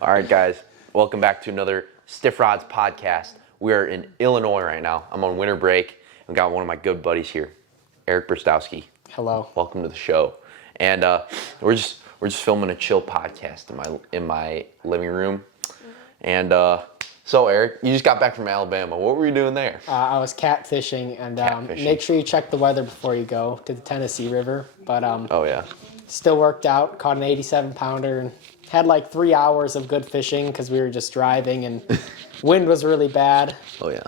All right, guys. Welcome back to another Stiff Rods podcast. We are in Illinois right now. I'm on winter break. I've got one of my good buddies here, Erik Brstowski. Hello. Welcome to the show. And we're just filming a chill podcast in my living room. And so, Erik, you just got back from Alabama. What were you doing there? I was catfishing, and Catfishing. make sure you check the weather before you go to the Tennessee River. But Oh yeah. still worked out, caught an 87-pounder, and had like 3 hours of good fishing because we were just driving, and wind was really bad. Oh yeah.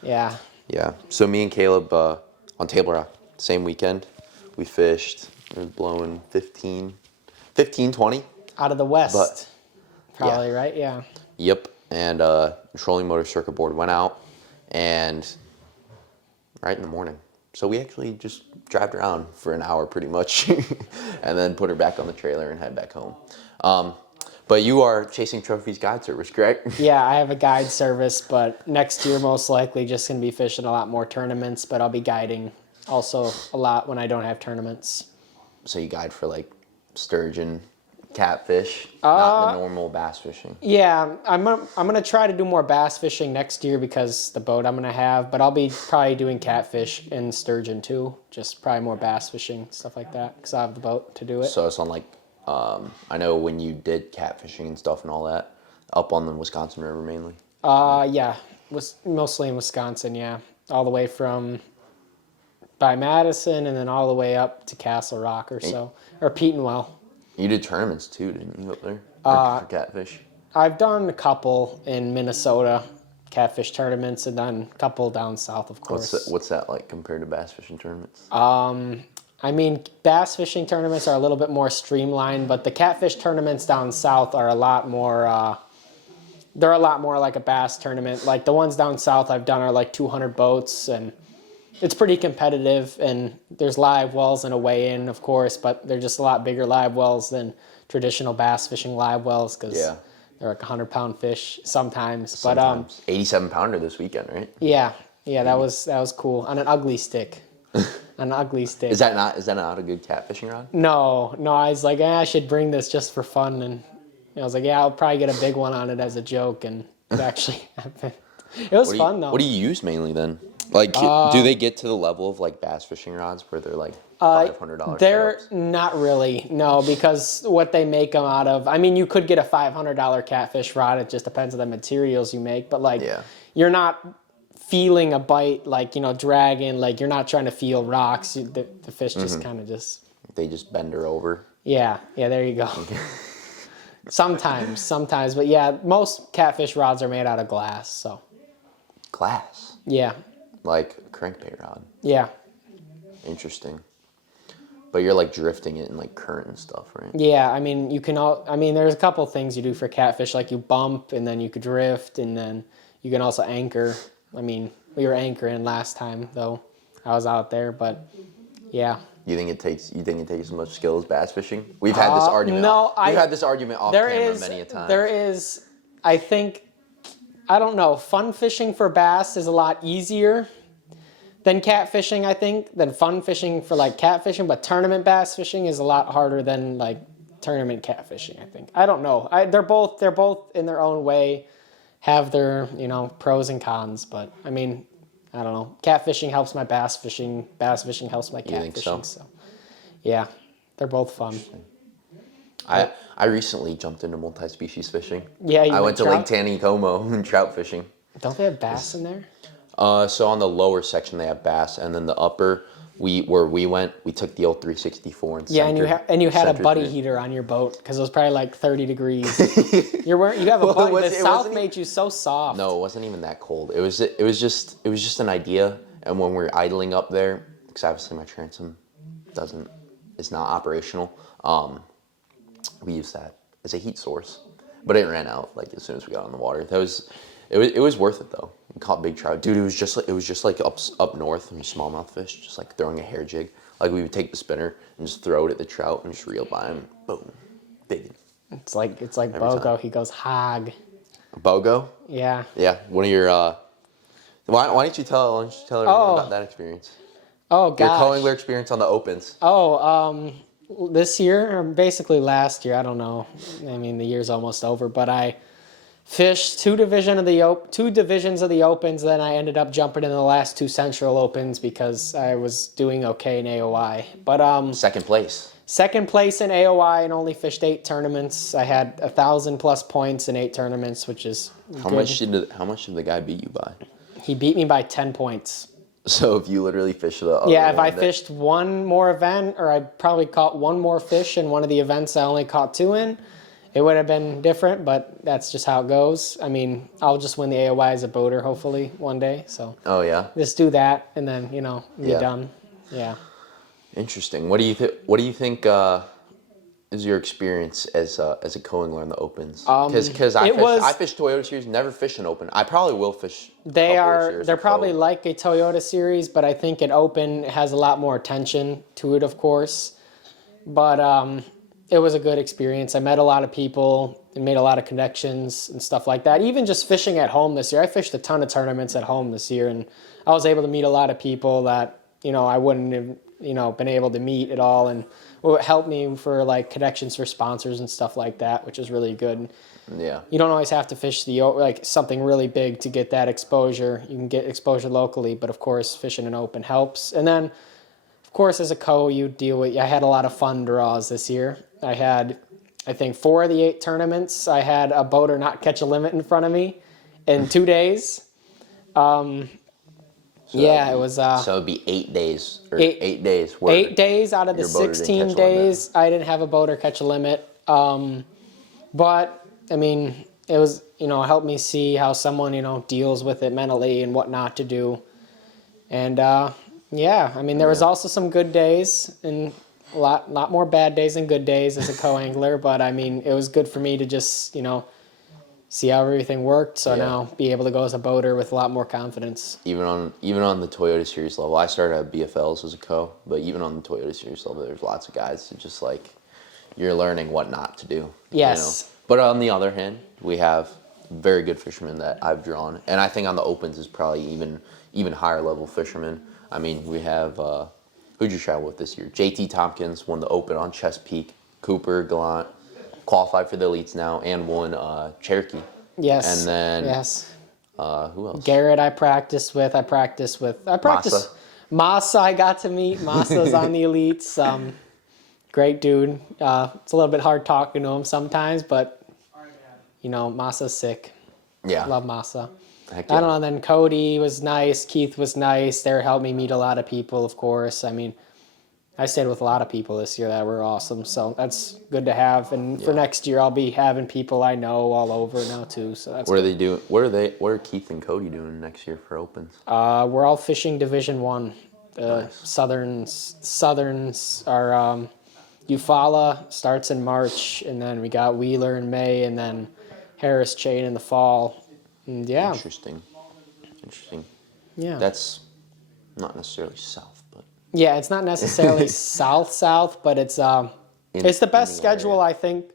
Yeah. Yeah. So me and Caleb on Table Rock, same weekend, we fished. It was blowing 15, 20. Out of the west, But, probably, right? Yeah. Yep. And trolling motor circuit board went out, and right in the morning. So we actually just drove around for an hour pretty much, and then put her back on the trailer and head back home. But you are Chasing Trophies guide service, correct? Yeah, I have a guide service, but next year most likely just going to be fishing a lot more tournaments, but I'll be guiding also a lot when I don't have tournaments. So you guide for like sturgeon, catfish, not the normal bass fishing. Yeah, I'm gonna try to do more bass fishing next year because the boat I'm gonna have, but I'll be probably doing catfish and sturgeon too. Just probably more bass fishing, stuff like that, because I have the boat to do it. So it's on like, I know when you did catfishing and stuff and all that, up on the Wisconsin River mainly. Yeah, was mostly in Wisconsin. Yeah, all the way from by Madison and then all the way up to Castle Rock or so, or Petenwell. You did tournaments too, didn't you, up there? For catfish? I've done a couple in Minnesota, catfish tournaments, and done a couple down south, of course. What's that like compared to bass fishing tournaments? I mean, bass fishing tournaments are a little bit more streamlined, but the catfish tournaments down south are a lot more, they're a lot more like a bass tournament. Like the ones down south I've done are like 200 boats, and it's pretty competitive, and there's live wells and a weigh-in, of course, but they're just a lot bigger live wells than traditional bass fishing live wells because they're like 100-pound fish sometimes. But 87-pounder this weekend, right? yeah, that was cool on an ugly stick. An ugly stick. Is that not a good catfishing rod? No. I was like, I should bring this just for fun, and I was like, yeah, I'll probably get a big one on it as a joke, and it actually happened. It was fun though. What do you use mainly then? Like, do they get to the level of like bass fishing rods where they're like $500? They're setups? not really, no, because what they make them out of, I mean, you could get a $500 catfish rod. It just depends on the materials you make, but like, you're not feeling a bite, like, dragging, like you're not trying to feel rocks. The fish just kind of just... They just bend her over. Yeah, there you go. Sometimes, but yeah, most catfish rods are made out of glass, so. Glass? Yeah. Like a crankbait rod? Yeah. Interesting. But you're like drifting it in like current and stuff, right? Yeah, I mean, there's a couple things you do for catfish, like you bump and then you could drift, and then you can also anchor. I mean, we were anchoring last time though. I was out there, but yeah. You think it takes as much skill as bass fishing? We've had this argument. We've had this argument off camera many a time. There is, I think, I don't know, fun fishing for bass is a lot easier than catfishing, I think, than fun fishing for like catfishing, but tournament bass fishing is a lot harder than like tournament catfishing, I think. I don't know. They're both in their own way have their, pros and cons, but I mean, I don't know. Catfishing helps my bass fishing helps my catfishing. You think so? Yeah, they're both fun. I recently jumped into multi-species fishing. Yeah, I went to Lake Taneycomo and trout fishing. Don't they have bass in there? So on the lower section they have bass, and then the upper, where we went, we took the old 364 and and you had a buddy heater on your boat because it was probably like 30 degrees. You have a buddy. The south made you so soft. No, it wasn't even that cold. It was just an idea, and when we're idling up there, because obviously my transom is not operational. We used that as a heat source, but it ran out like as soon as we got on the water. It was worth it though. We caught big trout, dude. It was just like up north from smallmouth fish, just like throwing a hair jig. Like we would take the spinner and just throw it at the trout and just reel by him. Boom, big. It's like Bogo. Time. He goes hog. Bogo? Yeah. Yeah. One of your. Why don't you tell everyone about that experience? Oh gosh. Your co-angler experience on the opens. this year, or basically last year, I don't know. I mean, the year's almost over, but I fished two divisions of the Opens. Then I ended up jumping in the last two Central Opens because I was doing okay in AOI. But Second place. second place in AOI and only fished 8 tournaments. I had 1,000+ points in 8 tournaments, which is How good. much did the guy beat you by? He beat me by 10 points. So if you literally fished the other Yeah, if I one, fished one more event, or I probably caught one more fish in one of the events I only caught 2 in, it would have been different, but that's just how it goes. I mean, I'll just win the AOI as a boater, hopefully, one day. So Oh yeah, just do that, and then, be Yeah. done. Yeah. interesting. What do you think is your experience as a co-angler in the Opens? Because I fished Toyota Series, never fished an Open. I probably will fish. They're probably like a Toyota Series, but I think an Open has a lot more attention to it, of course. But it was a good experience. I met a lot of people and made a lot of connections and stuff like that. Even just fishing at home this year. I fished a ton of tournaments at home this year, and I was able to meet a lot of people that, I wouldn't have, been able to meet at all, and it helped me for like connections for sponsors and stuff like that, which is really good. Yeah. You don't always have to fish something really big to get that exposure. You can get exposure locally, but of course fishing an Open helps. And then, of course, as a co, I had a lot of fun draws this year. I had, I think, 4 of the 8 tournaments. I had a boater not catch a limit in front of me in 2 days. It was. So it'd be 8 days or 8 days. Where 8 days out of the your boater didn't 16 catch a limit. days, I didn't have a boater catch a limit. But I mean, it was, it helped me see how someone, deals with it mentally and what not to do. And I mean, there was also some good days and a lot more bad days than good days as a co-angler. But I mean, it was good for me to just, see how everything worked. So now be able to go as a boater with a lot more confidence. Even on the Toyota Series level, I started at BFLs as a co, but even on the Toyota Series level, there's lots of guys that just like you're learning what not to do. Yes. But on the other hand, we have very good fishermen that I've drawn, and I think on the Opens is probably even higher level fishermen. I mean, we have who'd you travel with this year? JT Tompkins won the Open on Chesapeake. Cooper Gallant qualified for the elites now and won Cherokee. Yes. And then yes. Who else? Garrett I practiced with. Massa I got to meet. Massa's on the elites. Great dude. It's a little bit hard talking to him sometimes, but Massa's sick. Yeah. Love Massa. Heck I don't know. Then Cody was nice. Keith was nice. They helped me meet a lot of people, of course. I mean, I stayed with a lot of people this year that were awesome. So that's good to have. And for next year, I'll be having people I know all over now too. So that's What are they doing? What are Keith and Cody doing next year for Opens? We're all fishing Division 1. Nice. Southerns are Eufaula starts in March, and then we got Wheeler in May, and then Harris Chain in the fall. And yeah. Interesting. Yeah. That's not necessarily south, but Yeah, it's not necessarily south, but it's the best schedule I think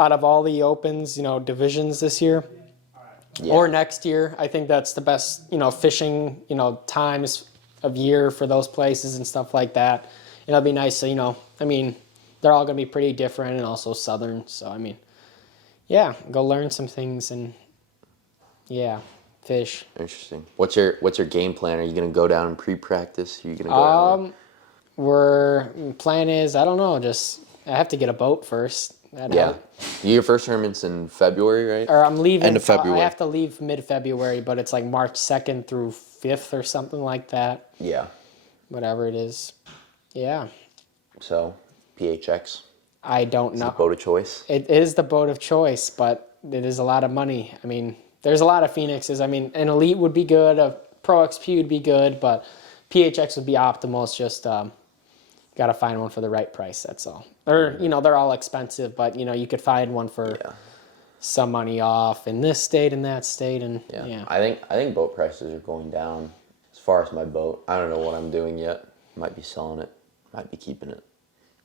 out of all the Opens, divisions this year or next year. I think that's the best, fishing, times of year for those places and stuff like that. It'll be nice to, I mean, they're all going to be pretty different and also southern. So, I mean, yeah, go learn some things and, yeah, fish. interesting. What's your game plan? Are you going to go down and pre-practice? Are you going to go down? Plan is, I don't know, I have to get a boat first. That'd help. Your first tournament's in February, right? Or I'm leaving. End of February. I have to leave mid-February, but it's like March 2nd through 5th or something like that. Yeah. Whatever it is. Yeah. So, PHX. I don't know. The boat of choice. It is the boat of choice, but it is a lot of money. I mean, there's a lot of Phoenixes. I mean, an Elite would be good, a Pro XP would be good, but PHX would be optimal. It's just got to find one for the right price, that's all. Or, they're all expensive, but, you could find one for some money off in this state and that state. And yeah. I think boat prices are going down. As far as my boat, I don't know what I'm doing yet. Might be selling it. Might be keeping it.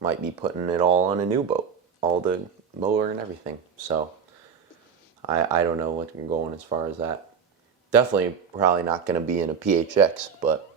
Might be putting it all on a new boat. All the motor and everything. So, I don't know what you're going as far as that. Definitely probably not going to be in a PHX, but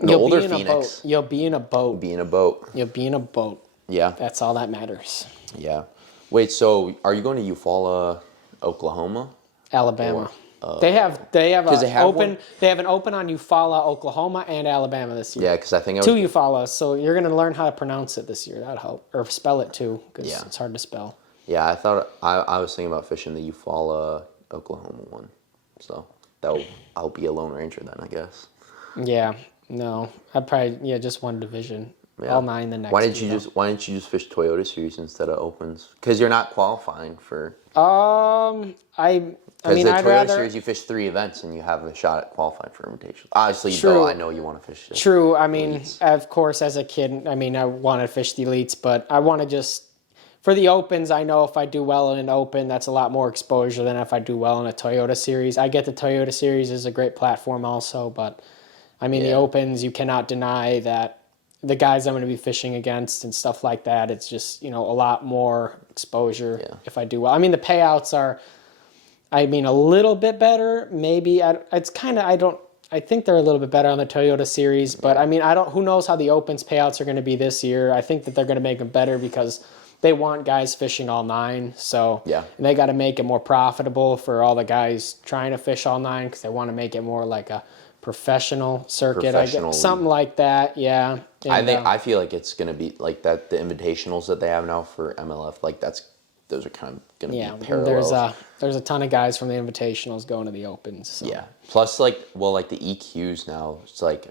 the older Phoenix. You'll be in a boat. Be in a boat. You'll be in a boat. Yeah. That's all that matters. Yeah. Wait, so are you going to Eufaula, Oklahoma? Alabama. Or, They have one? they have an open on Eufaula, Oklahoma, and Alabama this year. Yeah, because I think I Two was. Eufaula, so you're gonna learn how to pronounce it this year. That'll help, or spell it too, because Yeah. it's hard to spell. Yeah, I thought I was thinking about fishing the Eufaula, Oklahoma one. So I'll be a Lone Ranger then, I guess. Yeah, no, I'd probably just one division. Yeah. All 9 the next. Why didn't you just fish Toyota Series instead of Opens? Because you're not qualifying for. I Because mean, the I'd Toyota rather. Series, you fish 3 events and you have a shot at qualifying for Invitational. Obviously, True. though, I know you want to fish. True. I mean, Elites. of course, as a kid, I mean, I want to fish the elites, but I want to just for the opens. I know if I do well in an open, that's a lot more exposure than if I do well in a Toyota Series. I get the Toyota Series is a great platform also, but I mean, the Yeah. opens, you cannot deny that the guys I'm going to be fishing against and stuff like that. It's just a lot more exposure if I do well. I mean, the payouts are. I mean, a little bit better, maybe. It's kind of, I think they're a little bit better on the Toyota Series, but I mean, who knows how the Opens payouts are going to be this year. I think that they're going to make them better because they want guys fishing all 9. So, Yeah. and they got to make it more profitable for all the guys trying to fish all 9 because they want to make it more like a professional circuit, I guess. Something like that, yeah. And, I feel like it's going to be like that. The invitationals that they have now for MLF, like those are kind of going to be parallels. There's a ton of guys from the invitationals going to the opens. So. Yeah. Plus, the EQs now, it's like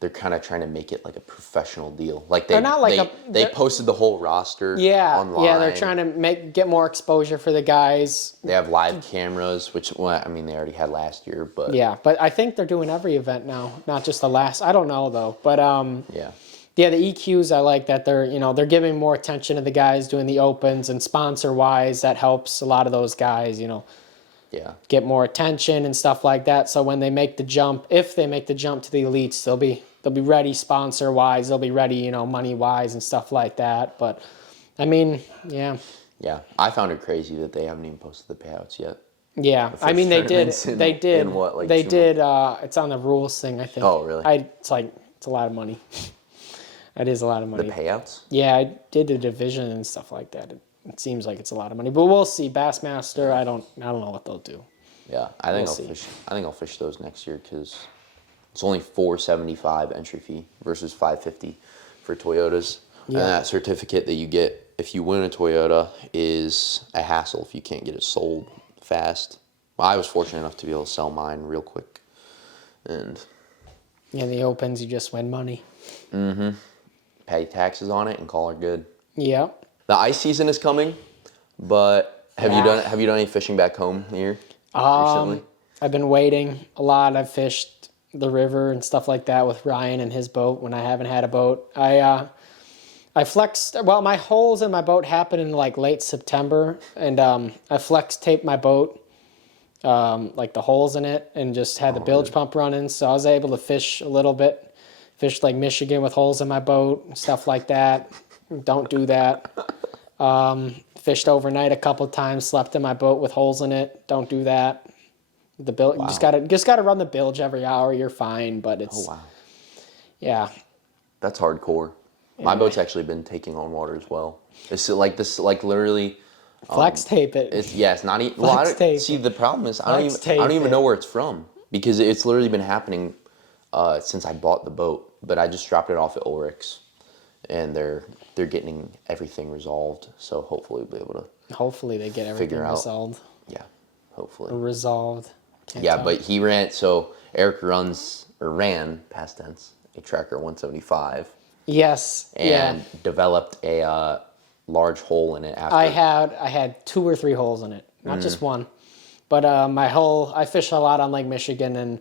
they're kind of trying to make it like a professional deal. Like they posted the whole roster. Online. Yeah, they're trying to get more exposure for the guys. They have live cameras, which they already had last year, but yeah, but I think they're doing every event now, not just the last. I don't know though, but yeah. Yeah, the EQs, I like that they're giving more attention to the guys doing the opens, and sponsor-wise, that helps a lot of those guys, Yeah. get more attention and stuff like that. So when they make the jump, if they make the jump to the elites, they'll be ready sponsor-wise, they'll be ready, money-wise and stuff like that. But I mean, yeah. Yeah, I found it crazy that they haven't even posted the payouts yet. Yeah, I mean they did. They did. In what, like they 2 did. It's on the rules thing, I think. Oh, really? It's a lot of money. That is a lot of money. The payouts? Yeah, I did a division and stuff like that. It seems like it's a lot of money, but we'll see. Bassmaster, I don't know what they'll do. Yeah, I think I'll fish those next year because it's only $475 entry fee versus $550 for Toyotas. Yeah. And that certificate that you get if you win a Toyota is a hassle if you can't get it sold fast. Well, I was fortunate enough to be able to sell mine real quick, and Yeah, the opens, you just win money. pay taxes on it and call it good. Yep. The ice season is coming, but have you done any fishing back home here recently? I've been waiting a lot. I've fished the river and stuff like that with Ryan and his boat when I haven't had a boat. I flexed. Well, my holes in my boat happened in late September, and I flex taped my boat, the holes in it, and just had the bilge pump running. So I was able to fish a little bit. Fished Michigan with holes in my boat, stuff like that. Don't do that. Fished overnight a couple of times. Slept in my boat with holes in it. Don't do that. The bilge. Wow. You just gotta run the bilge every hour. You're fine, but it's. Oh wow. Yeah. That's hardcore. My boat's actually been taking on water as well. It's literally. Flex tape it. It's not even. Well, see, the problem is I don't even know where it's from because it's literally been happening since I bought the boat. But I just dropped it off at Ulrich's, and they're getting everything resolved. So hopefully we'll be able to. Hopefully they get everything resolved. Yeah, hopefully. Resolved. But he ran. So Erik ran past tense a Tracker 175. Yes. And developed a large hole in it after. I had 2 or 3 holes in it, not just one. But I fish a lot on Lake Michigan and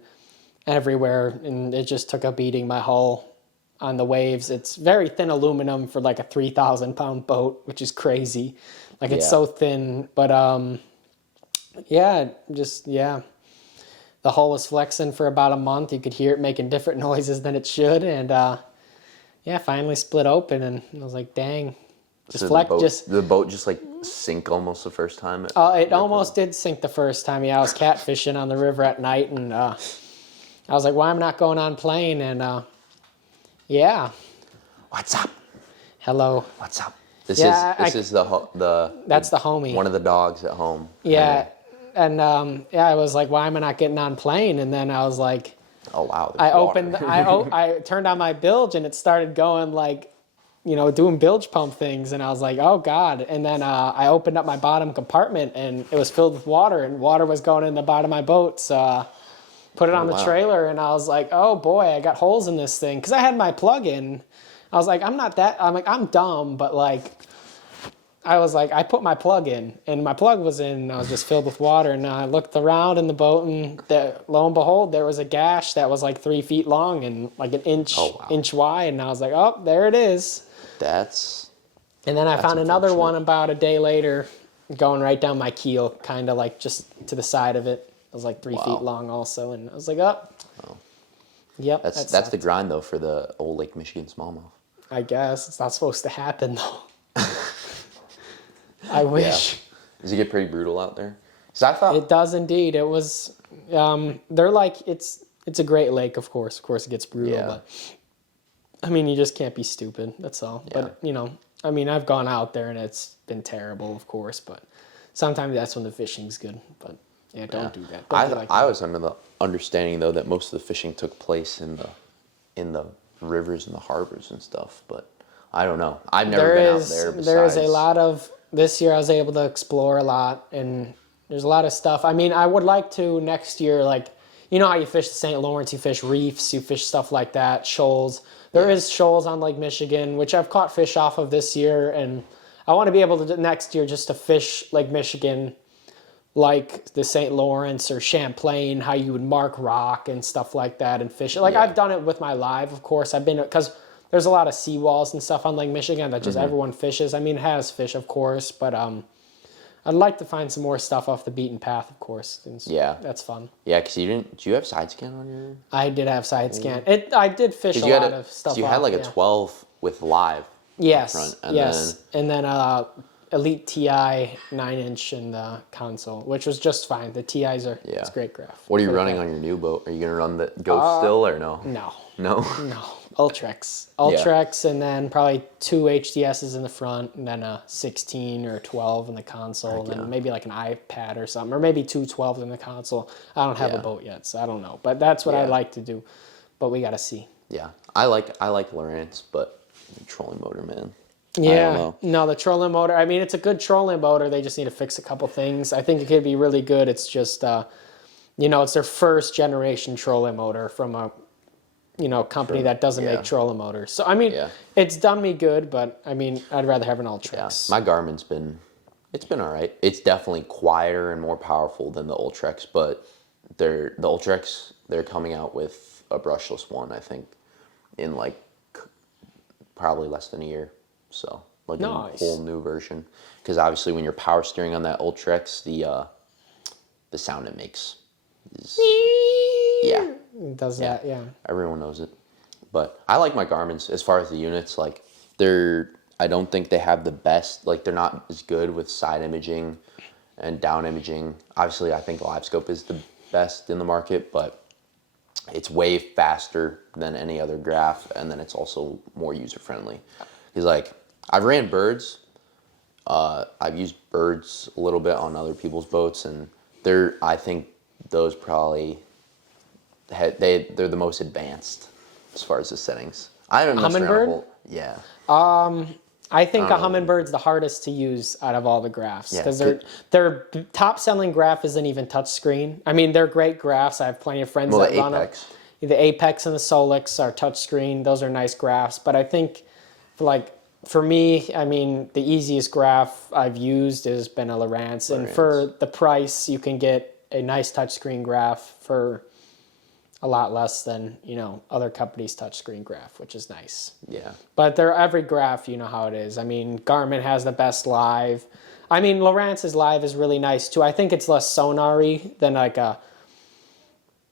everywhere, and it just took a beating. My hull on the waves. It's very thin aluminum for a 3,000-pound boat, which is crazy. It's so thin, but the hull was flexing for about a month. You could hear it making different noises than it should, and finally split open, and I was like, dang. The boat just sink almost the first time. It almost did sink the first time. Yeah, I was catfishing on the river at night, and I was like, "Why am I not going on plane?" And what's up? Hello. What's up? This Yeah, is the That's the homie. one of the dogs at home. Yeah. And I was like, why am I not getting on plane? And then I was like, Oh wow. I there's water. opened, I turned on my bilge and it started going like, doing bilge pump things. And I was like, oh God. And then I opened up my bottom compartment and it was filled with water and water was going in the bottom of my boat. So put it on the wow. trailer and I was like, oh boy, I got holes in this thing. Cause I had my plug in. I was like, I'm dumb, but like, I put my plug in, and my plug was in, and I was just filled with water, and I looked around in the boat, and lo and behold, there was a gash that was like 3 feet long and like an inch wide, and I was like, oh, there it is. And then I found another one about a day later, going right down my keel, kind of like just to the side of it. It was like 3 feet long also, and I was like, oh. Yep. That's the grind though for the old Lake Michigan smallmouth. I guess it's not supposed to happen though. I wish. Yeah. Does it get pretty brutal out there? 'Cause I thought It does indeed. It was. They're like it's a great lake, of course. Of course, it gets brutal, Yeah. but I mean, you just can't be stupid. That's all. Yeah. But I mean, I've gone out there and it's been terrible, of course. But sometimes that's when the fishing's good. But yeah, don't do that. Don't be like I that. was under the understanding though that most of the fishing took place in the rivers and the harbors and stuff, but I don't know. I've never been out there. There is a besides- lot of this year. I was able to explore a lot, and there's a lot of stuff. I mean, I would like to next year, like how you fish the St. Lawrence, you fish reefs, you fish stuff like that, shoals. There is shoals on Lake Michigan, which I've caught fish off of this year, and I want to be able to next year just to fish Lake Michigan, like the St. Lawrence or Champlain, how you would mark rock and stuff like that and fish it. Like I've done it with my live, of course. I've been because there's a lot of seawalls and stuff on Lake Michigan that just everyone fishes. I mean, it has fish, of course, but I'd like to find some more stuff off the beaten path, of course. Yeah. That's fun. Yeah, because do you have side scan on your? I did have side scan. I did fish a You had lot of stuff. You had off, like a yeah. 12 with live. Yes. Front, and yes. And then Elite TI 9-inch in the console, which was just fine. The TIs are it's great graph. What are you running on your new boat? Are you gonna run the Ghost still or no? No. No. No. Ultrex, and then probably 2 HDSs in the front, and then a 16 or 12 in the console, and then maybe like an iPad or something, or maybe 2 12s in the console. I don't have a boat yet, so I don't know. But that's what I'd like to do. But we gotta see. Yeah, I like Lowrance, but the trolling motor, man. Yeah, no, the trolling motor. I mean, it's a good trolling motor. They just need to fix a couple things. I think it could be really good. It's just, it's their first generation trolling motor from a, company that doesn't make trolling motors. So I mean, it's done me good, but I mean, I'd rather have an Ultrex. My Garmin's been all right. It's definitely quieter and more powerful than the Ultrex, but the Ultrex, they're coming out with a brushless one, I think, in like probably less than a year. So like a whole new version, because obviously when you're power steering on that Ultrex, the sound it makes is It does that, yeah. Everyone knows it. But I like my Garmin's as far as the units. Like I don't think they have the best. Like they're not as good with side imaging and down imaging. Obviously, I think LiveScope is the best in the market, but it's way faster than any other graph, and then it's also more user friendly. Because like I've ran birds, I've used birds a little bit on other people's boats, and I think those probably they're the most advanced as far as the settings. I don't know. Humminbird? Yeah. I think a Hummingbird's the hardest to use out of all the graphs because their top selling graph isn't even touchscreen. I mean, they're great graphs. I have plenty of friends that run them. The Apex and the Solix are touchscreen. Those are nice graphs. But I think, for me, I mean, the easiest graph I've used has been a Lowrance. And for the price, you can get a nice touchscreen graph for a lot less than, other companies' touchscreen graph, which is nice. Yeah. But every graph, you know how it is. I mean, Garmin has the best live. I mean, Lowrance's live is really nice too. I think it's less sonar-y than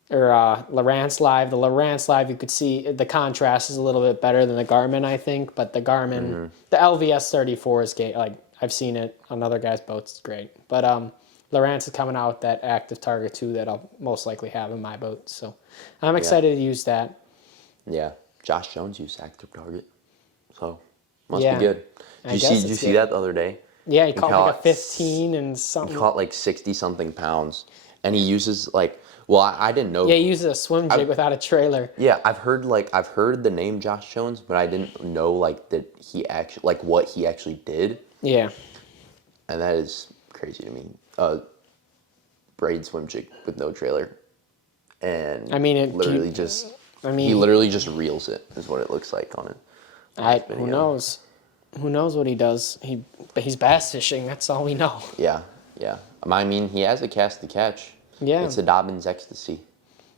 Lowrance live. The Lowrance live, you could see the contrast is a little bit better than the Garmin, I think. But the Garmin, the LVS 34 is great. Like I've seen it on other guys' boats. It's great. But Lowrance is coming out with that active target too that I'll most likely have in my boat. So I'm excited to use that. Yeah. Josh Jones used active target. So Must Yeah. be good. I Did you guess see? Did you it's see good. that the other day? Yeah, he He caught like a caught 15 and He something. caught like 60 something pounds, and he uses like. Well, I didn't know. Yeah, he uses a swim jig without a trailer. Yeah, I've heard the name Josh Jones, but I didn't know like that he actually like what he actually did, Yeah. and that is crazy to me. Braid swim jig with no trailer, and I mean, it. literally He, just I he mean, literally just reels it is what it looks like on it. who knows? Who knows what he does? But he's bass fishing. That's all we know. Yeah, yeah. I mean, he has a cast to catch. Yeah. It's a Dobbins ecstasy.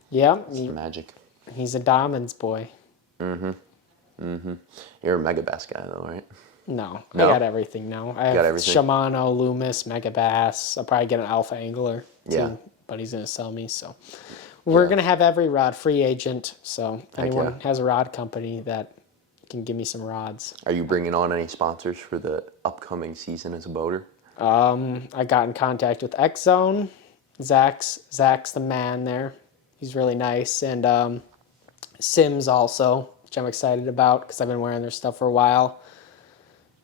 Yeah, It's the magic. he's a Dobbins boy. You're a mega bass guy though, right? No, No? I got everything now. I have got everything? Shimano, Loomis, Mega Bass. I'll probably get an Alpha Angler too, Yeah. but he's gonna sell me. So we're gonna have every rod free agent. So anyone yeah. has a rod company that can give me some rods. Are you bringing on any sponsors for the upcoming season as a boater? I got in contact with X Zone. Zach's the man there. He's really nice, and Sims also, which I'm excited about because I've been wearing their stuff for a while.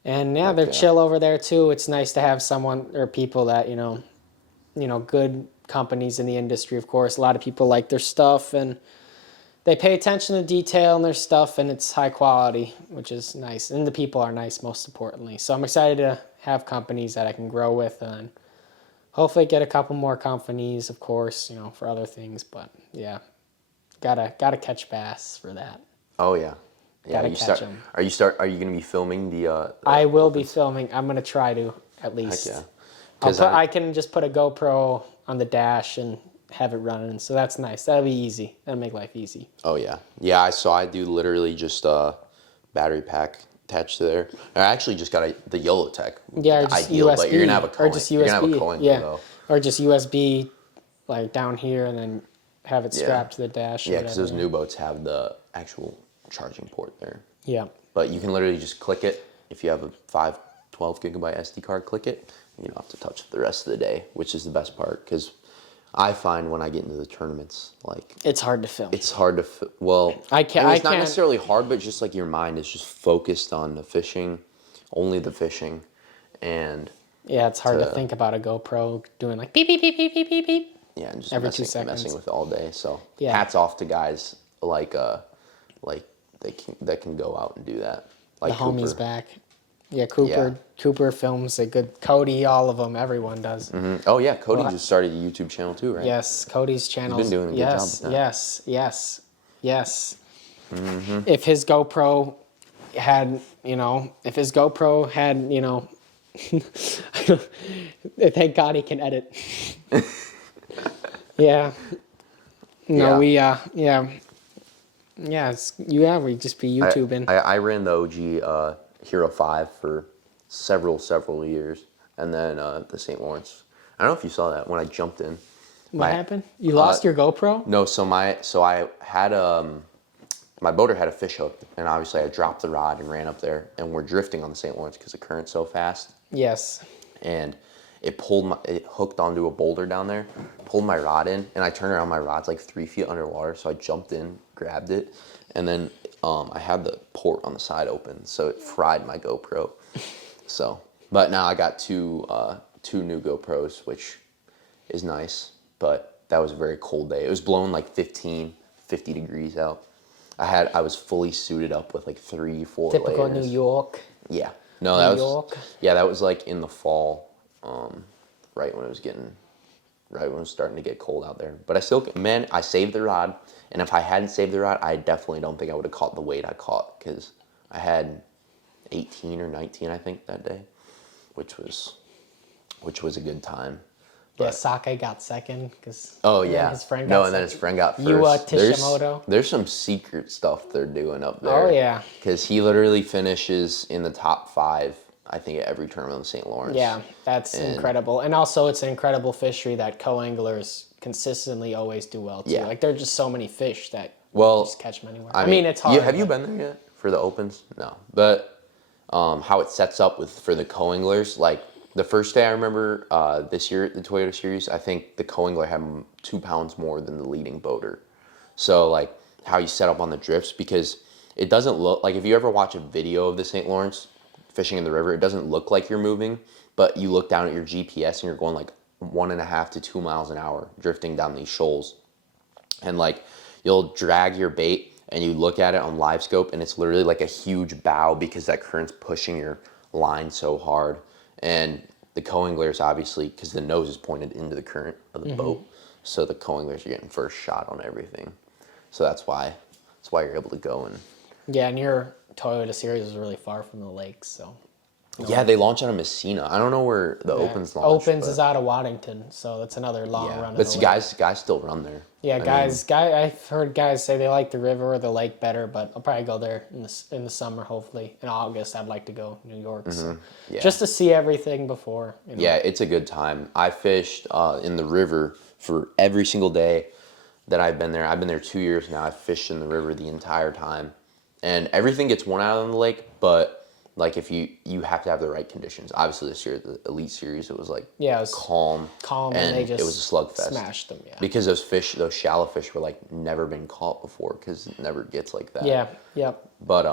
And yeah, they're chill over there too. It's nice to have someone or people that you know, good companies in the industry. Of course, a lot of people like their stuff and they pay attention to detail in their stuff, and it's high quality, which is nice. And the people are nice, most importantly. So I'm excited to have companies that I can grow with, and hopefully get a couple more companies, of course, you know, for other things. But yeah, gotta catch bass for that. Oh yeah, yeah. Gotta You catch start. 'em. Are you going to be filming the I will be filming. I'm gonna try to at least. yeah. I can just put a GoPro on the dash and have it running, so that's nice. That'll be easy. That'll make life easy. Oh yeah, yeah. I do literally just battery pack attached to there. I actually just got the YOLO Tech. Yeah, or just ideal, USB, but you're gonna have a or just USB. You're gonna have a coin yeah, though. or just USB, like down here, and then have it strapped to the dash. Yeah, because those new boats have the actual charging port there. Yeah. But you can literally just click it. If you have a 12 gigabyte SD card, click it. You don't have to touch it the rest of the day, which is the best part. Because I find when I get into the tournaments, like It's hard to film. it's hard to. Well, I can't- It's not can't- necessarily hard, but just like your mind is just focused on the fishing, only the fishing, and Yeah, it's hard to think about a GoPro doing like beep beep beep beep beep beep beep. yeah, and just Every 2 messing seconds. with it all day. So Yeah. hats off to guys like that can go out and do that. Like The homie's Cooper. back. Yeah, Cooper films a good. Cody, all of them, everyone does. Oh yeah, Cody just started a YouTube channel too, right? Yes, Cody's channel. been doing a good job yes, with that. yes. If his GoPro had, thank God he can edit. Yeah. No, Yeah. we just be YouTubing. I ran the OG Hero 5 for several years, and then the St. Lawrence. I don't know if you saw that when I jumped in. What happened? You lost your GoPro? No, so I had my boater had a fish hook, and obviously I dropped the rod and ran up there, and we're drifting on the St. Lawrence because the current's so fast, Yes. and it hooked onto a boulder down there, pulled my rod in, and I turned around, my rod's like 3 feet underwater, so I jumped in, grabbed it, and then I had the port on the side open, so it fried my GoPro. So, but now I got two new GoPros, which is nice, but that was a very cold day. It was blowing like 50 degrees out. I was fully suited up with like 3-4 Typical layers. New York. Yeah. No, that New was York. Yeah, that was like in the fall, right when it was starting to get cold out there. But I saved the rod, and if I hadn't saved the rod, I definitely don't think I would have caught the weight I caught, because I had 18 or 19, I think, that day, which was a good time. Yeah, Sake got second because Oh yeah, his friend got and then his friend got first. Tishimoto. There's some secret stuff they're doing up there. Oh, yeah. Because he literally finishes in the top 5, I think, at every tournament in the St. Lawrence. Yeah, that's incredible. And also, it's an incredible fishery that co-anglers consistently always do well, too. Yeah. Like, there are just so many fish that Well, you just catch them anywhere. I mean, it's hard. Have you been there yet for the opens? No. But how it sets up for the co-anglers, like the first day I remember this year at the Toyota Series, I think the co-angler had 2 pounds more than the leading boater. So like how you set up on the drifts, because it doesn't look like, if you ever watch a video of the St. Lawrence, fishing in the river, it doesn't look like you're moving, but you look down at your GPS and you're going like 1.5 to 2 miles an hour drifting down these shoals. And like you'll drag your bait and you look at it on live scope and it's literally like a huge bow because that current's pushing your line so hard. And the co-anglers, obviously, because the nose is pointed into the current of the boat, so the co-anglers are getting first shot on everything. So that's why you're able to go and. Yeah, and your Toyota Series is really far from the lakes, so. Yeah, they launch out of Messina. I don't know where the Opens launch. Opens is out of Waddington, so that's another long run. But guys still run there. Yeah, I've heard guys say they like the river or the lake better, but I'll probably go there in the summer, hopefully. In August, I'd like to go New York, so just to see everything before. You know. Yeah, it's a good time. I fished in the river for every single day that I've been there. I've been there 2 years now. I've fished in the river the entire time, and everything gets won out on the lake, but. Like if you have to have the right conditions. Obviously this year, the Elite Series, it was like it was calm, and they just it was a slugfest. Smashed them, yeah. Because those shallow fish were like never been caught before because it never gets like that. Yeah, yep. But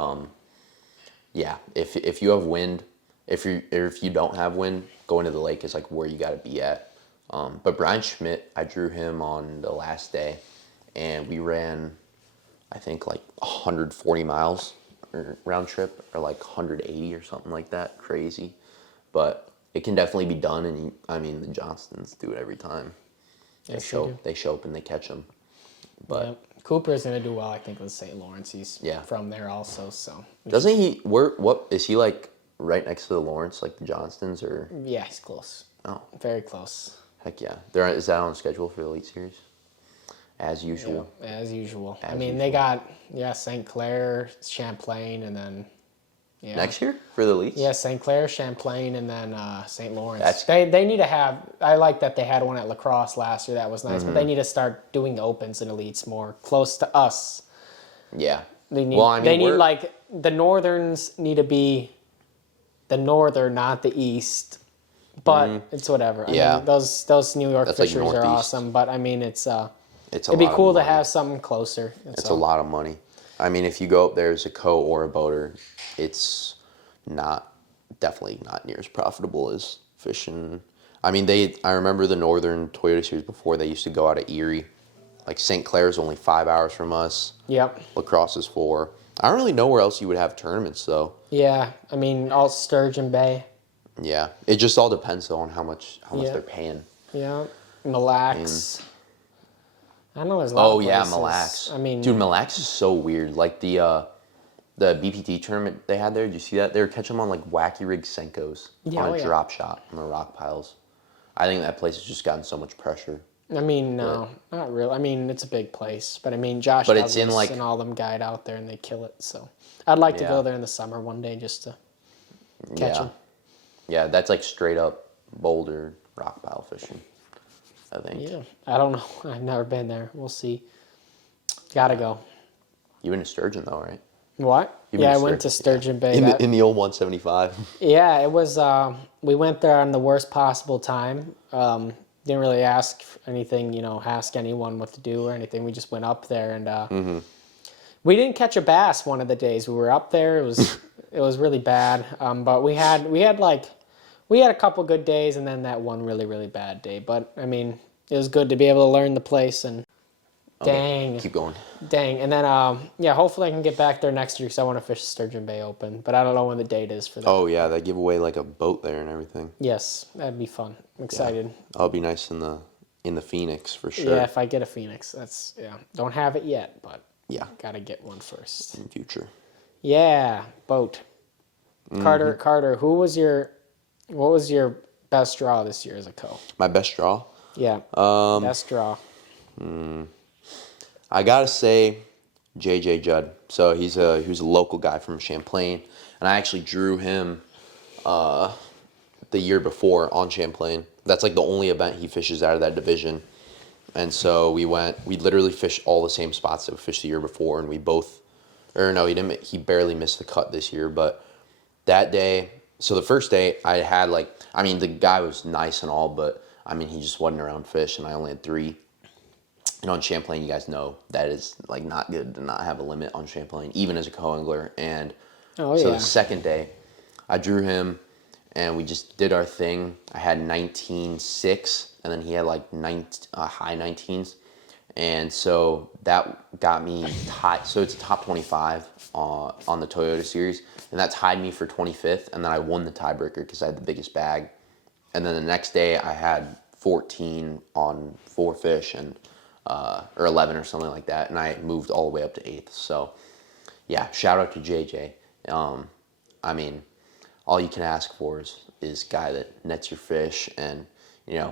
yeah, if you have wind, if you don't have wind, going to the lake is like where you got to be at. But Brian Schmidt, I drew him on the last day, and we ran, I think like 140 miles. Or round trip, or like 180 or something like that. Crazy, but it can definitely be done. And the Johnstons do it every time. They show up and they catch them. But yeah. Cooper's gonna do well, I think, with St. Lawrence. He's from there also. So doesn't he? What is he like? Right next to the Lawrence, like the Johnstons, or yeah, he's close. Oh, very close. Heck yeah! Is that on schedule for the Elite Series? As usual. Yeah, as usual. They got St. Clair, Champlain, and then next year for the Elites. Yeah, St. Clair, Champlain, and then St. Lawrence. They need to have. I like that they had one at La Crosse last year. That was nice, but they need to start doing Opens and Elites more close to us. Yeah. They need. Like the Northerns need to be the Northern, not the East. But it's whatever. I mean, those New York fisheries are awesome, but I mean it'd be cool to have something closer. It's a lot of money. I mean, if you go up there as a co or a boater, it's definitely not near as profitable as fishing. I mean, I remember the Northern Toyota Series before, they used to go out of Erie. Like St. Clair's only 5 hours from us. Yep. La Crosse is 4. I don't really know where else you would have tournaments though. Yeah, I mean, all Sturgeon Bay. Yeah, it just all depends though on how much they're paying. Yeah, Mille Lacs. I don't know. There's a lot of places. Mille Lacs. I mean, dude, Mille Lacs is so weird. Like the BPT tournament they had there. Did you see that? They were catching them on like wacky rig Senkos on a drop shot on the rock piles. I think that place has just gotten so much pressure. I mean, no, not really. I mean, it's a big place, but I mean, Josh Douglas and all them guide out there and they kill it. So I'd like to go there in the summer one day just to catch them. Yeah, that's like straight up boulder rock pile fishing, I think. Yeah, I don't know. I've never been there. We'll see. Gotta go. You went to Sturgeon though, right? What? I went to Sturgeon Bay. In the old 175. Yeah, it was. We went there on the worst possible time. Didn't really ask anything, ask anyone what to do or anything. We just went up there and we didn't catch a bass one of the days we were up there. It was really bad. But we had a couple good days and then that one really, really bad day. But I mean, it was good to be able to learn the place and dang. Keep going. Dang. And then hopefully I can get back there next year because I want to fish Sturgeon Bay Open. But I don't know when the date is for that. Oh yeah, they give away like a boat there and everything. Yes, that'd be fun. I'm excited. Yeah. That'll be nice in the Phoenix for sure. Yeah, if I get a Phoenix, don't have it yet, but gotta get one first in future. Yeah, boat. Carter, what was your best draw this year as a co? My best draw? Yeah. Best draw. I gotta say, JJ Judd. So he was a local guy from Champlain, and I actually drew him the year before on Champlain. That's like the only event he fishes out of that division. And so we literally fished all the same spots that we fished the year before, and he barely missed the cut this year, but that day, so the first day I had the guy was nice and all, but I mean, he just wasn't around fish, and I only had 3. And on Champlain, you guys know that is like not good to not have a limit on Champlain, even as a co-angler. And the second day, I drew him, and we just did our thing. I had 19.6, and then he had like high 19s. And so that got me tied. So it's a top 25 on the Toyota Series, and that tied me for 25th. And then I won the tiebreaker because I had the biggest bag. And then the next day I had 14 on 4 fish and or 11 or something like that, and I moved all the way up to 8th. So yeah, shout out to JJ. I mean, all you can ask for is guy that nets your fish, and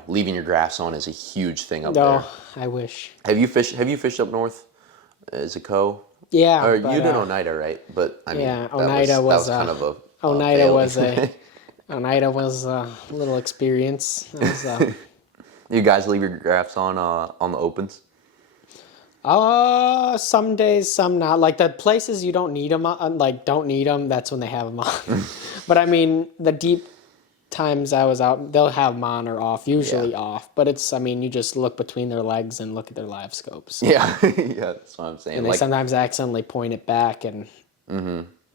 leaving your graphs on is a huge thing up there. I wish. Have you fished up north as a co? Yeah, Or but, you did Oneida, right? But I mean, yeah, that Oneida was was kind of a Oneida was fail. Oneida was a little experience. It was, You guys leave your graphs on the opens? some days, some not. Like the places you don't need them, don't need them. That's when they have them on. But I mean, the deep times I was out, they'll have them on or off. Usually off. But you just look between their legs and look at their live scopes. Yeah, yeah, that's what I'm saying. And they sometimes accidentally point it back and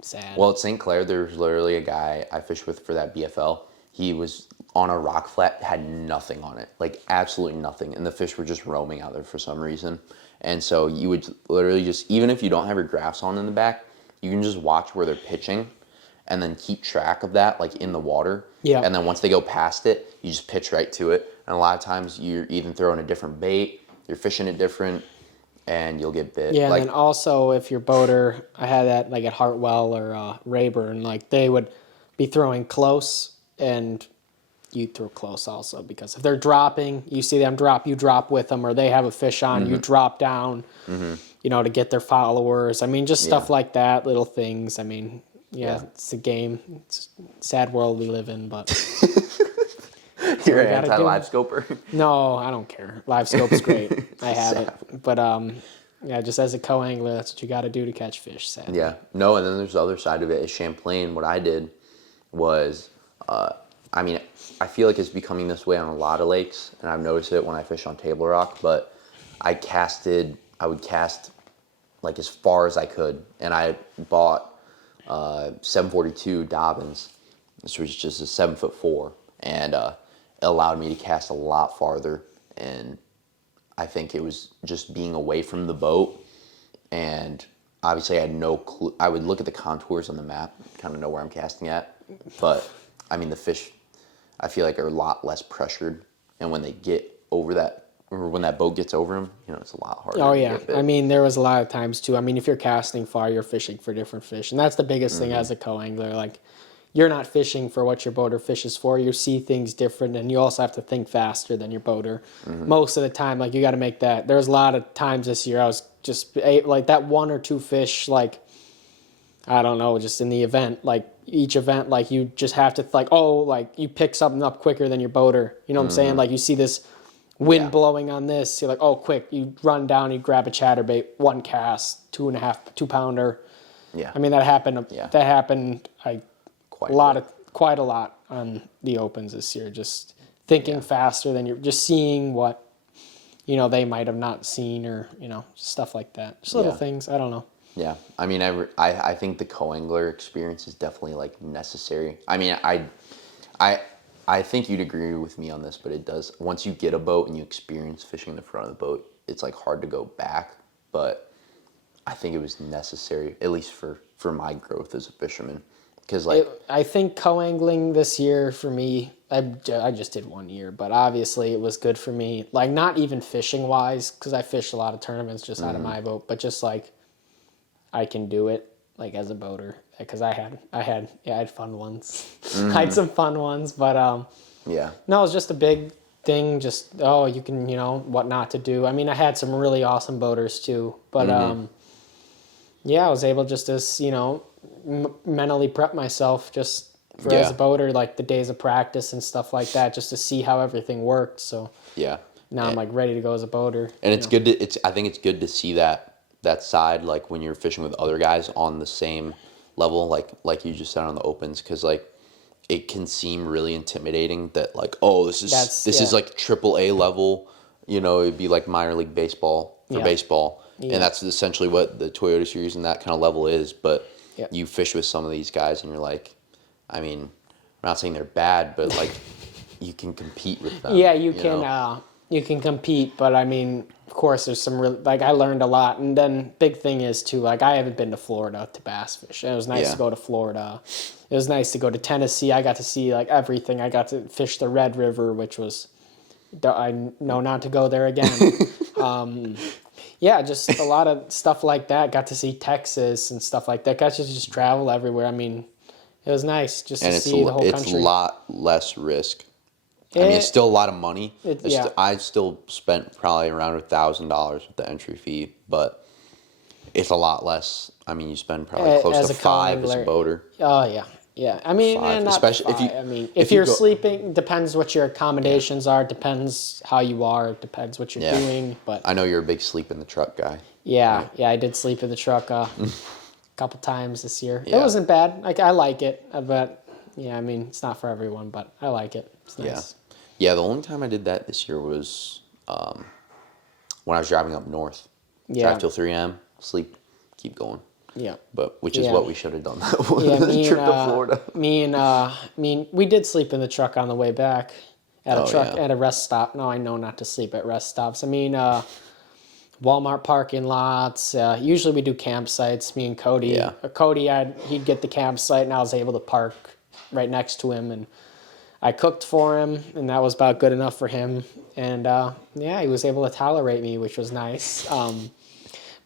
sad. Well, at St. Clair, there's literally a guy I fished with for that BFL. He was on a rock flat, had nothing on it, like absolutely nothing, and the fish were just roaming out there for some reason. And so you would literally just, even if you don't have your graphs on in the back, you can just watch where they're pitching and then keep track of that, like in the water. Yeah. And then once they go past it, you just pitch right to it. And a lot of times you're even throwing a different bait, you're fishing it different, and you'll get bit. Yeah, and then also if your boater, I had that like at Hartwell or Rayburn, like they would be throwing close, and you throw close also, because if they're dropping, you see them drop, you drop with them, or they have a fish on, you drop down, to get their followers. I mean, just stuff like that, little things. I mean, it's a game. It's a sad world we live in, but You're an anti-live scoper? No, I don't care. Live scope's great. I have it. But just as a co-angler, that's what you got to do to catch fish, sadly. Yeah. No, and then there's the other side of it. Is Champlain, what I did was, I feel like it's becoming this way on a lot of lakes, and I've noticed it when I fish on Table Rock, but I would cast like as far as I could, and I bought 742 Dobbins, which was just a 7'4", and it allowed me to cast a lot farther. And I think it was just being away from the boat, and obviously I had no clue. I would look at the contours on the map, kind of know where I'm casting at, but I mean the fish, I feel like are a lot less pressured, and when they get over that, or when that boat gets over them, it's a lot harder. Oh to yeah, get bit. I mean there was a lot of times too. I mean if you're casting far, you're fishing for different fish, and that's the biggest thing as a co-angler. Like you're not fishing for what your boater fishes for. You see things different, and you also have to think faster than your boater. Most of the time, like you got to make that. There's a lot of times this year I was just like that 1 or 2 fish, like I don't know, just in the event, like each event, like you just have to like, you pick something up quicker than your boater. You know what I'm saying? Like you see this wind blowing on this, you're like, oh, quick, you run down, you grab a chatterbait, 1 cast, 2.5 pounder. Yeah. I mean that happened. Yeah. That happened. Quite a lot on the opens this year. Just thinking faster than you're just seeing what they might have not seen, or stuff like that. Just little things. I don't know. Yeah, I mean, I think the co-angler experience is definitely like necessary. I mean, I think you'd agree with me on this, but it does. Once you get a boat and you experience fishing the front of the boat, it's like hard to go back. But I think it was necessary, at least for my growth as a fisherman, because I think co-angling this year for me, I just did 1 year, but obviously it was good for me. Like not even fishing wise, because I fished a lot of tournaments just out of my boat, but just like I can do it like as a boater, because I had fun ones. I had some fun ones, but no, it was just a big thing. Just you can what not to do. I mean, I had some really awesome boaters too, but I was able just to mentally prep myself just for as a boater, like the days of practice and stuff like that, just to see how everything worked. So now I'm like ready to go as a boater. And it's good I think it's good to see that side, like when you're fishing with other guys on the same level, like you just said on the opens, because like it can seem really intimidating that like, oh, this is like AAA level, it'd be like minor league baseball for baseball, and that's essentially what the Toyota Series and that kind of level is. But you fish with some of these guys and you're like, I mean, I'm not saying they're bad, but like you can compete with them. Yeah, know? you can compete, but I mean, of course, there's some like I learned a lot, and then big thing is too, like I haven't been to Florida to bass fish. It was nice to go to Florida. It was nice to go to Tennessee. I got to see like everything. I got to fish the Red River, which was I know not to go there again. Yeah, just a lot of stuff like that. Got to see Texas and stuff like that. Got to just travel everywhere. I mean, it was nice just to see the whole country. It's a lot less risk. I mean, it's still a lot of money. I still spent probably around $1,000 with the entry fee, but it's a lot less. I mean, you spend probably close to $5 as a boater. Oh yeah, yeah. I mean, not especially if you. I mean, if you're sleeping, depends what your accommodations are. Depends how you are. Depends what you're doing. But I know you're a big sleep in the truck guy. Yeah, I did sleep in the truck a couple times this year. It wasn't bad. Like I like it, but yeah, I mean, it's not for everyone, but I like it. It's nice. Yeah, the only time I did that this year was when I was driving up north. Drive till 3 a.m., sleep, keep going. Yeah. But which is what we should have done that trip to Florida. We did sleep in the truck on the way back at a rest stop. No, I know not to sleep at rest stops. I mean, Walmart parking lots. Usually we do campsites. Me and Cody. Yeah. Cody, he'd get the campsite, and I was able to park right next to him, and I cooked for him, and that was about good enough for him. And he was able to tolerate me, which was nice.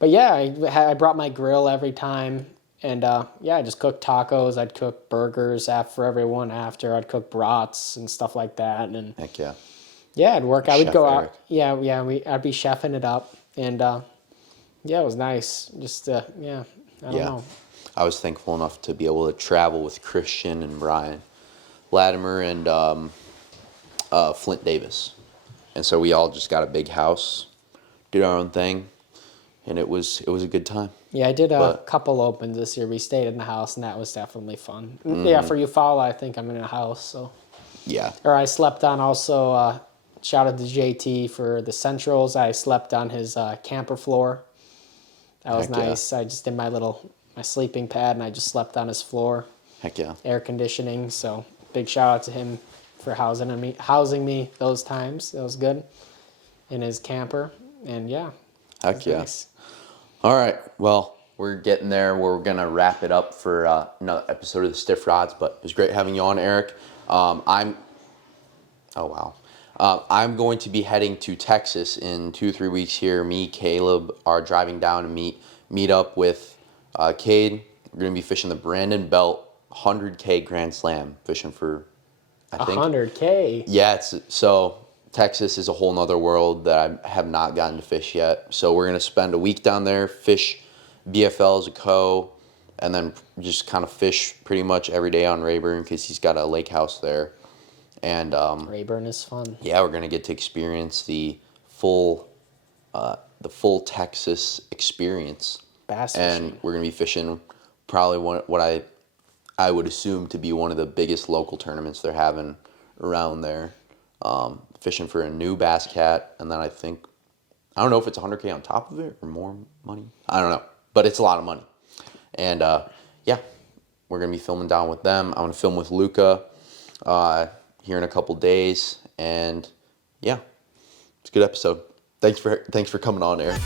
But yeah, I brought my grill every time, and I just cooked tacos. I'd cook burgers for everyone after. I'd cook brats and stuff like that. And heck yeah. Yeah, it'd work. I would go out. Yeah, I'd be chefing it up, and it was nice. Just I don't know. I was thankful enough to be able to travel with Christian and Brian Latimer and Flint Davis, and so we all just got a big house, did our own thing, and it was a good time. Yeah, I did a couple opens this year. We stayed in the house, and that was definitely fun. Yeah, for Eufaula, I think I'm in a house, so. Yeah. Or I slept on also. Shout out to JT for the Centrals. I slept on his camper floor. That was nice. I just did my sleeping pad, and I just slept on his floor. Heck yeah. Air conditioning. So big shout out to him for housing me those times. That was good in his camper, and heck yeah. Nice. All right. Well, we're getting there. We're gonna wrap it up for another episode of the Stiff Rods. But it was great having you on, Eric. I'm going to be heading to Texas in 2-3 weeks here. Me, Caleb are driving down to meet up with Cade. We're going to be fishing the Brandon Belt 100K Grand Slam, fishing for, I think. 100K? Yeah, so Texas is a whole nother world that I have not gotten to fish yet. So we're going to spend a week down there, fish BFL as a co, and then just kind of fish pretty much every day on Rayburn because he's got a lake house there. And Rayburn is fun. Yeah, we're gonna get to experience the full Texas experience. Bass fishing. And we're gonna be fishing probably what I would assume to be one of the biggest local tournaments they're having around there. Fishing for a new bass cat, and then I don't know if it's 100K on top of it or more money. I don't know, but it's a lot of money. And we're gonna be filming down with them. I'm gonna film with Luca. Here in a couple days, and it's a good episode. Thanks for coming on, Eric.